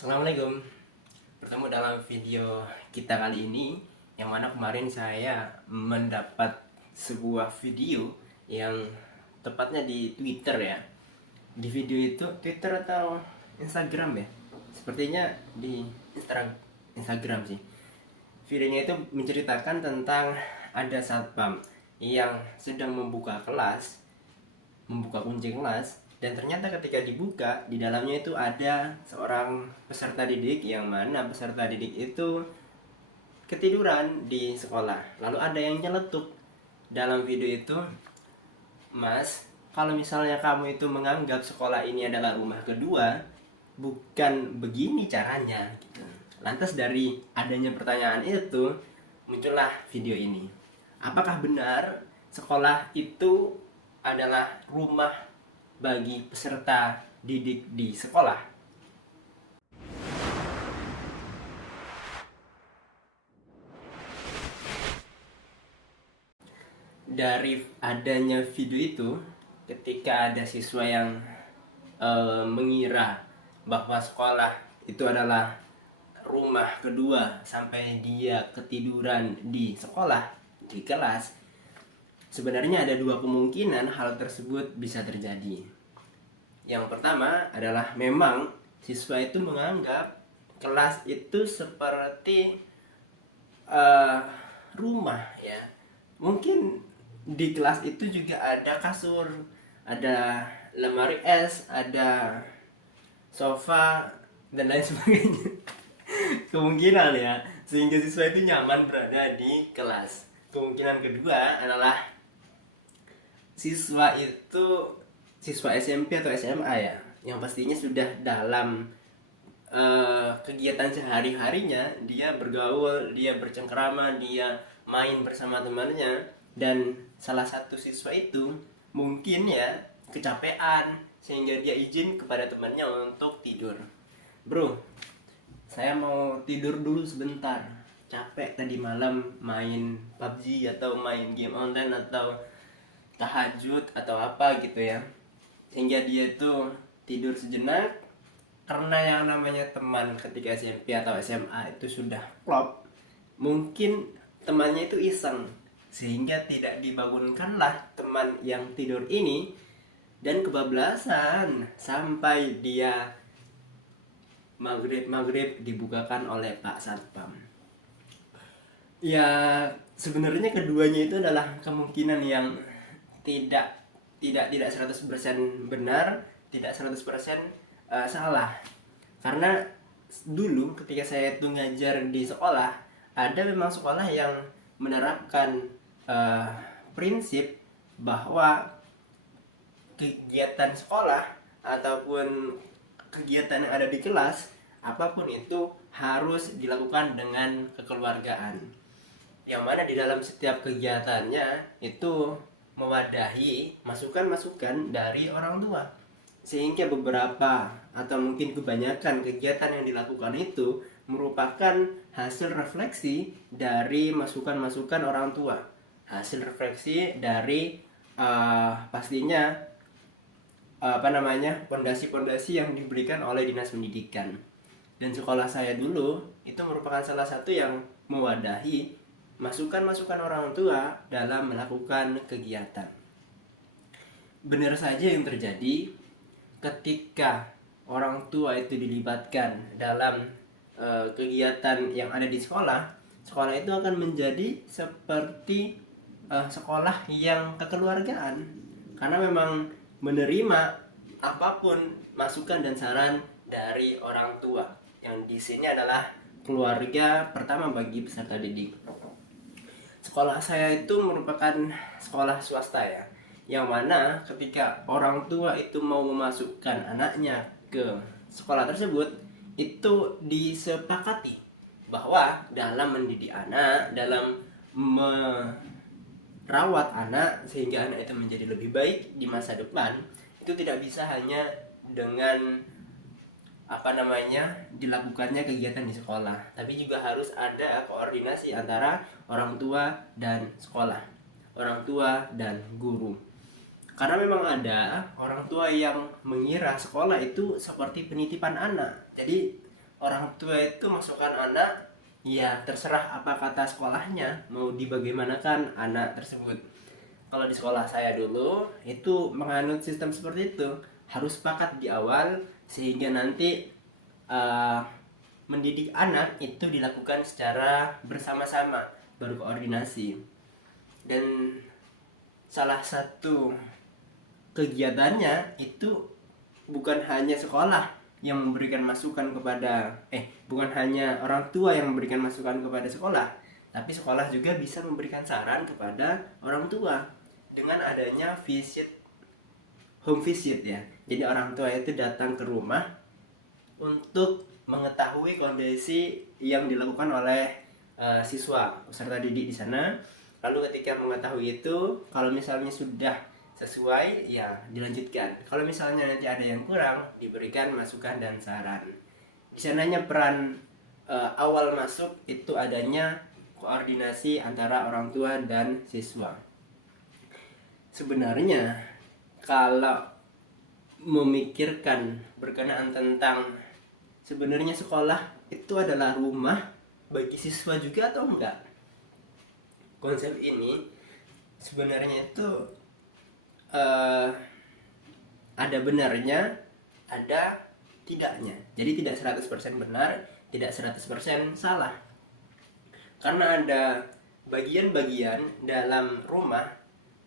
Assalamualaikum. Bertemu dalam video kita kali ini, yang mana kemarin saya mendapat sebuah video yang tepatnya di Twitter ya. Di video itu Twitter atau Instagram ya? Sepertinya di Instagram sih. Videonya itu menceritakan tentang ada satpam yang sedang membuka kunci kelas, dan ternyata ketika dibuka, di dalamnya itu ada seorang peserta didik, yang mana peserta didik itu ketiduran di sekolah. Lalu ada yang nyeletuk dalam video itu, "Mas, kalau misalnya kamu itu menganggap sekolah ini adalah rumah kedua, bukan begini caranya," gitu. Lantas dari adanya pertanyaan itu, muncullah video ini. Apakah benar sekolah itu adalah rumah bagi peserta didik di sekolah? Dari adanya video itu, ketika ada siswa yang mengira bahwa sekolah itu adalah rumah kedua sampai dia ketiduran di sekolah, di kelas, sebenarnya ada dua kemungkinan hal tersebut bisa terjadi. Yang pertama adalah memang siswa itu menganggap kelas itu seperti rumah ya. Mungkin di kelas itu juga ada kasur, ada lemari es, ada sofa, dan lain sebagainya. Kemungkinan ya, sehingga siswa itu nyaman berada di kelas. Kemungkinan kedua adalah siswa SMP atau SMA ya, yang pastinya sudah dalam kegiatan sehari-harinya, dia bergaul, dia bercengkrama, dia main bersama temannya, dan salah satu siswa itu mungkin ya kecapean sehingga dia izin kepada temannya untuk tidur. "Bro, saya mau tidur dulu sebentar, capek tadi malam main PUBG atau main game online atau tahajud atau apa gitu ya." Sehingga dia itu tidur sejenak, karena yang namanya teman ketika SMP atau SMA itu sudah klop. Mungkin temannya itu iseng, sehingga tidak dibangunkanlah teman yang tidur ini, dan kebablasan sampai dia maghrib dibukakan oleh Pak Satpam. Ya, sebenarnya keduanya itu adalah kemungkinan yang tidak 100% benar, tidak 100% salah. Karena dulu ketika saya itu ngajar di sekolah, ada memang sekolah yang menerapkan prinsip bahwa kegiatan sekolah ataupun kegiatan yang ada di kelas, apapun itu harus dilakukan dengan kekeluargaan. Yang mana di dalam setiap kegiatannya itu mewadahi masukan-masukan dari orang tua, sehingga beberapa atau mungkin kebanyakan kegiatan yang dilakukan itu merupakan hasil refleksi dari masukan-masukan orang tua, hasil refleksi dari pastinya pondasi-pondasi yang diberikan oleh dinas pendidikan. Dan sekolah saya dulu itu merupakan salah satu yang mewadahi masukan-masukan orang tua dalam melakukan kegiatan. Benar saja yang terjadi ketika orang tua itu dilibatkan dalam kegiatan yang ada di sekolah, sekolah itu akan menjadi seperti sekolah yang kekeluargaan, karena memang menerima apapun masukan dan saran dari orang tua, yang di sini adalah keluarga pertama bagi peserta didik. Sekolah saya itu merupakan sekolah swasta ya, yang mana ketika orang tua itu mau memasukkan anaknya ke sekolah tersebut, itu disepakati bahwa dalam mendidik anak, dalam merawat anak sehingga anak itu menjadi lebih baik di masa depan, itu tidak bisa hanya dengan dilakukannya kegiatan di sekolah, tapi juga harus ada koordinasi antara orang tua dan sekolah, orang tua dan guru. Karena memang ada orang tua yang mengira sekolah itu seperti penitipan anak. Jadi orang tua itu masukkan anak, ya terserah apa kata sekolahnya mau dibagaimanakan anak tersebut. Kalau di sekolah saya dulu itu menganut sistem seperti itu, harus sepakat di awal sehingga nanti uh, mendidik anak itu dilakukan secara bersama-sama, baru koordinasi. Dan salah satu kegiatannya itu bukan hanya sekolah yang memberikan masukan kepada bukan hanya orang tua yang memberikan masukan kepada sekolah, tapi sekolah juga bisa memberikan saran kepada orang tua dengan adanya home visit ya. Jadi orang tua itu datang ke rumah untuk mengetahui kondisi yang dilakukan oleh siswa peserta didik di sana. Lalu ketika mengetahui itu, kalau misalnya sudah sesuai ya dilanjutkan. Kalau misalnya nanti ada yang kurang, diberikan masukan dan saran. Di sananya peran awal masuk itu adanya koordinasi antara orang tua dan siswa. Sebenarnya kalau memikirkan berkenaan tentang sebenarnya sekolah itu adalah rumah bagi siswa juga atau enggak, konsep ini sebenarnya itu ada benarnya, ada tidaknya. Jadi tidak 100% benar, tidak 100% salah. Karena ada bagian-bagian dalam rumah,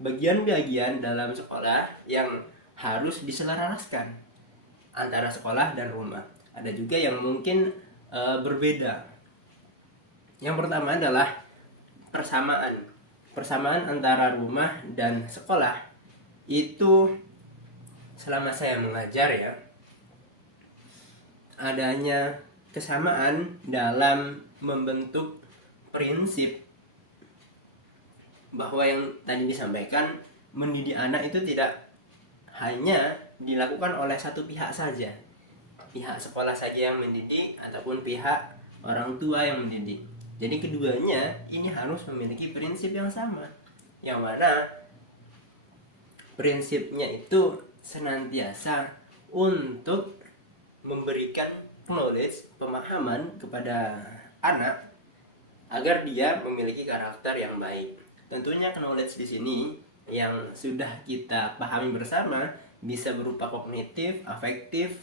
bagian-bagian dalam sekolah yang harus diselaraskan antara sekolah dan rumah. Ada juga yang mungkin berbeda. Yang pertama adalah persamaan antara rumah dan sekolah itu selama saya mengajar ya, adanya kesamaan dalam membentuk prinsip bahwa yang tadi disampaikan, mendidik anak itu tidak hanya dilakukan oleh satu pihak saja, pihak sekolah saja yang mendidik ataupun pihak orang tua yang mendidik. Jadi keduanya ini harus memiliki prinsip yang sama, yang mana prinsipnya itu senantiasa untuk memberikan knowledge, pemahaman kepada anak agar dia memiliki karakter yang baik. Tentunya knowledge di sini yang sudah kita pahami bersama bisa berupa kognitif, afektif,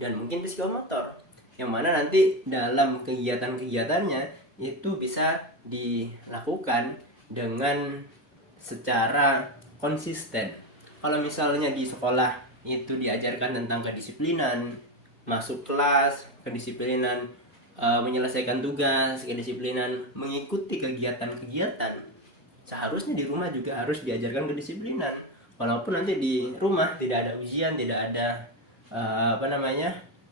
dan mungkin psikomotor, yang mana nanti dalam kegiatan-kegiatannya itu bisa dilakukan dengan secara konsisten. Kalau misalnya di sekolah itu diajarkan tentang kedisiplinan, masuk kelas, kedisiplinan menyelesaikan tugas, kedisiplinan mengikuti kegiatan-kegiatan, seharusnya di rumah juga harus diajarkan kedisiplinan. Walaupun nanti di rumah tidak ada ujian, tidak ada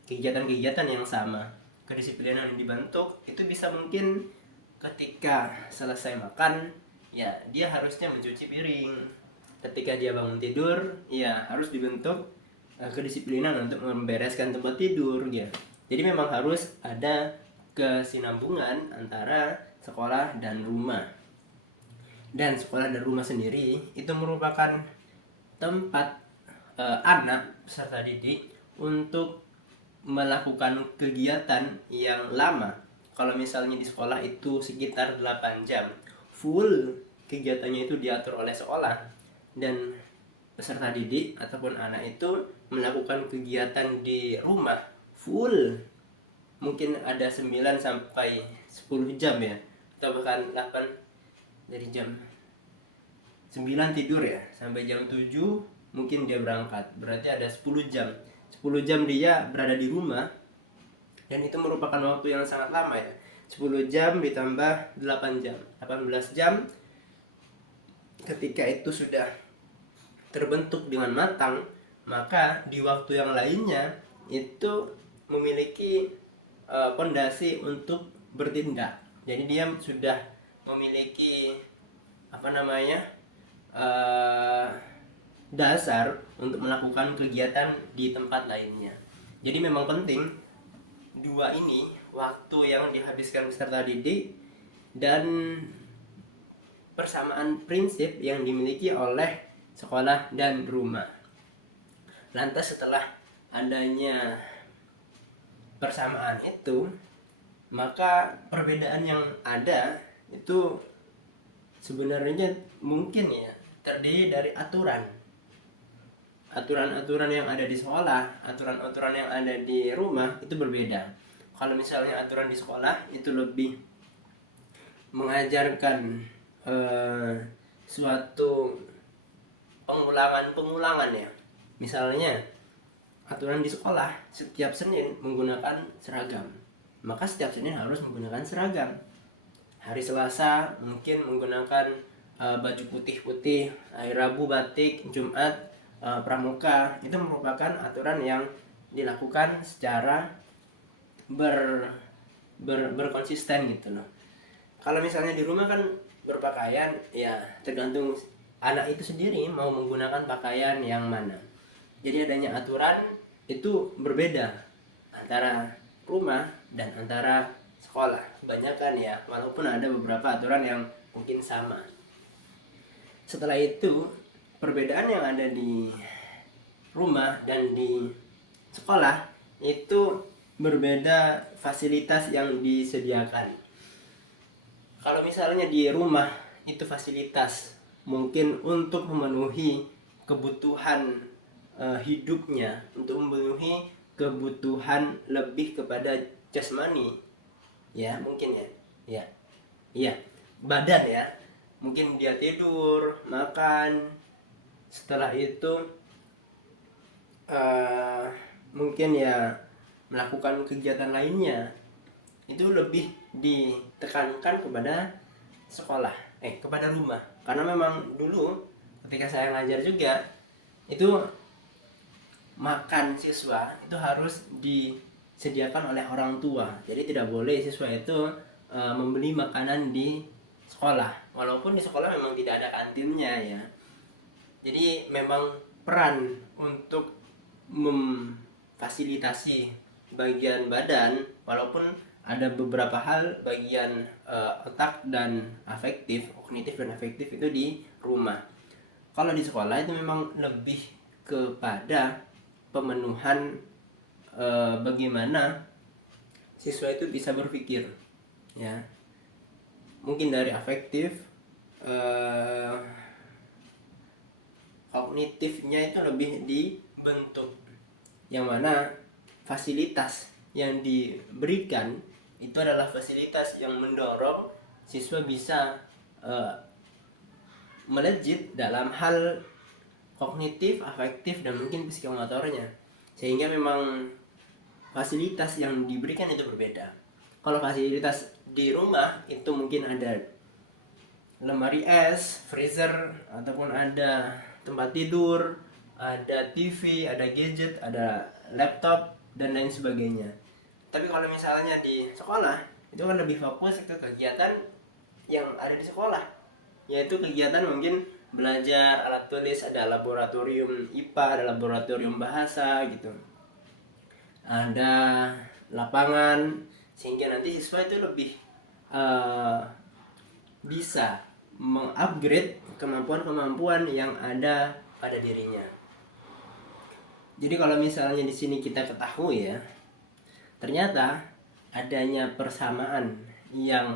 kegiatan-kegiatan yang sama, kedisiplinan yang dibentuk itu bisa mungkin ketika selesai makan ya dia harusnya mencuci piring, ketika dia bangun tidur ya harus dibentuk kedisiplinan untuk membereskan tempat tidur ya. Jadi memang harus ada kesinambungan antara sekolah dan rumah. Dan sekolah dan rumah sendiri itu merupakan tempat anak peserta didik untuk melakukan kegiatan yang lama. Kalau misalnya di sekolah itu sekitar 8 jam full kegiatannya itu diatur oleh sekolah, dan peserta didik ataupun anak itu melakukan kegiatan di rumah full mungkin ada 9 sampai 10 jam ya, atau bahkan 8, dari jam 9 tidur ya sampai jam 7 mungkin dia berangkat, berarti ada 10 jam dia berada di rumah. Dan itu merupakan waktu yang sangat lama ya, 10 jam ditambah 8 jam 18 jam. Ketika itu sudah terbentuk dengan matang, maka di waktu yang lainnya itu memiliki pondasi untuk bertindak. Jadi dia sudah memiliki dasar untuk melakukan kegiatan di tempat lainnya. Jadi memang penting dua ini, waktu yang dihabiskan peserta didik dan persamaan prinsip yang dimiliki oleh sekolah dan rumah. Lantas setelah adanya persamaan itu, maka perbedaan yang ada itu sebenarnya mungkin ya terdiri dari aturan-aturan yang ada di sekolah, aturan-aturan yang ada di rumah itu berbeda. Kalau misalnya aturan di sekolah itu lebih mengajarkan suatu pengulangan ya. Misalnya aturan di sekolah setiap Senin menggunakan seragam, maka setiap Senin harus menggunakan seragam. Hari Selasa mungkin menggunakan baju putih-putih, hari Rabu batik, Jumat pramuka. Itu merupakan aturan yang dilakukan secara berkonsisten gitu loh. Kalau misalnya di rumah kan berpakaian, ya tergantung anak itu sendiri mau menggunakan pakaian yang mana. Jadi adanya aturan itu berbeda antara rumah dan antara sekolah. Kebanyakan ya, walaupun ada beberapa aturan yang mungkin sama. Setelah itu, perbedaan yang ada di rumah dan di sekolah itu berbeda fasilitas yang disediakan. Kalau misalnya di rumah itu fasilitas mungkin untuk memenuhi kebutuhan hidupnya, untuk memenuhi kebutuhan lebih kepada jasmani, ya mungkin ya badan ya, mungkin dia tidur, makan, setelah itu mungkin ya melakukan kegiatan lainnya, itu lebih ditekankan kepada sekolah, kepada rumah. Karena memang dulu ketika saya ngajar juga itu makan siswa itu harus disediakan oleh orang tua. Jadi tidak boleh siswa itu membeli makanan di sekolah. Walaupun di sekolah memang tidak ada kantinnya ya. Jadi memang peran untuk memfasilitasi bagian badan, walaupun ada beberapa hal bagian otak dan afektif, kognitif dan afektif itu di rumah. Kalau di sekolah itu memang lebih kepada pemenuhan bagaimana siswa itu bisa berpikir ya, mungkin dari afektif, kognitifnya itu lebih dibentuk, yang mana fasilitas yang diberikan itu adalah fasilitas yang mendorong siswa bisa melejit dalam hal kognitif, afektif, dan mungkin psikomotornya. Sehingga memang fasilitas yang diberikan itu berbeda. Kalau fasilitas di rumah itu mungkin ada lemari es, freezer, ataupun ada tempat tidur, ada TV, ada gadget, ada laptop, dan lain sebagainya. Tapi kalau misalnya di sekolah itu kan lebih fokus ke kegiatan yang ada di sekolah, yaitu kegiatan mungkin belajar alat tulis, ada laboratorium IPA, ada laboratorium bahasa gitu, ada lapangan, sehingga nanti siswa itu lebih bisa mengupgrade kemampuan-kemampuan yang ada pada dirinya. Jadi kalau misalnya di sini kita ketahui ya, ternyata adanya persamaan yang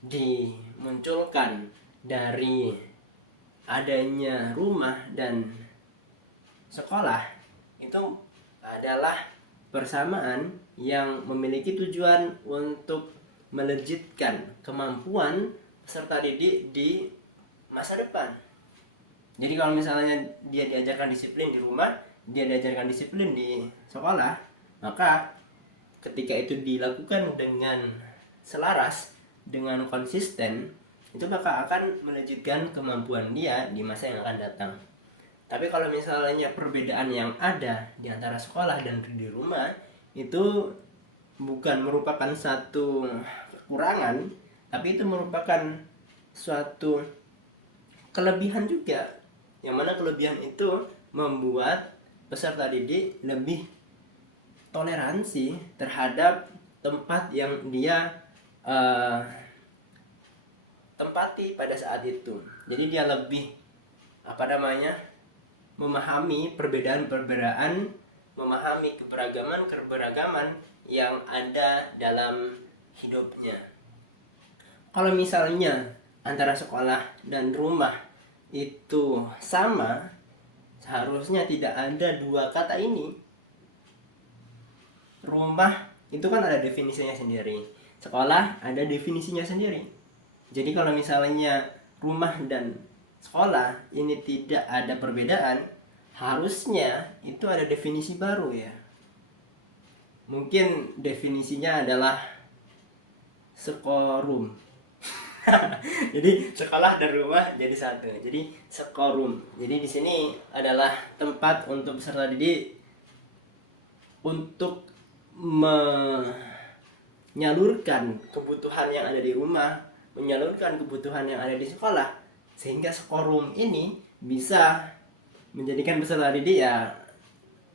dimunculkan dari adanya rumah dan sekolah itu adalah persamaan yang memiliki tujuan untuk melejitkan kemampuan peserta didik di masa depan. Jadi kalau misalnya dia diajarkan disiplin di rumah, dia diajarkan disiplin di sekolah, maka ketika itu dilakukan dengan selaras, dengan konsisten, itu maka akan melejitkan kemampuan dia di masa yang akan datang. Tapi kalau misalnya perbedaan yang ada di antara sekolah dan di rumah itu bukan merupakan satu kekurangan, tapi itu merupakan suatu kelebihan juga, yang mana kelebihan itu membuat peserta didik lebih toleransi terhadap tempat yang dia tempati pada saat itu. Jadi dia lebih memahami perbedaan-perbedaan memahami keberagaman yang ada dalam hidupnya. Kalau misalnya antara sekolah dan rumah itu sama, seharusnya tidak ada dua kata ini. Rumah itu kan ada definisinya sendiri, sekolah ada definisinya sendiri. Jadi kalau misalnya rumah dan sekolah ini tidak ada perbedaan, harusnya itu ada definisi baru ya. Mungkin definisinya adalah sekorum. Jadi sekolah dan rumah jadi satu. Jadi sekorum. Jadi di sini adalah tempat untuk peserta didik untuk menyalurkan kebutuhan yang ada di rumah, menyalurkan kebutuhan yang ada di sekolah, sehingga sekorum ini bisa menjadikan peserta didik ya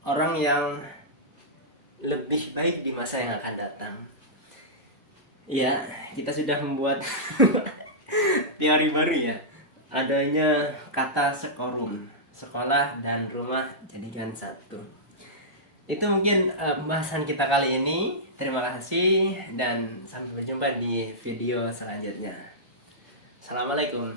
orang yang lebih baik di masa yang akan datang. Ya, kita sudah membuat teori baru ya, adanya kata sekorum, sekolah dan rumah jadikan satu. Itu mungkin pembahasan kita kali ini. Terima kasih dan sampai berjumpa di video selanjutnya. Assalamualaikum.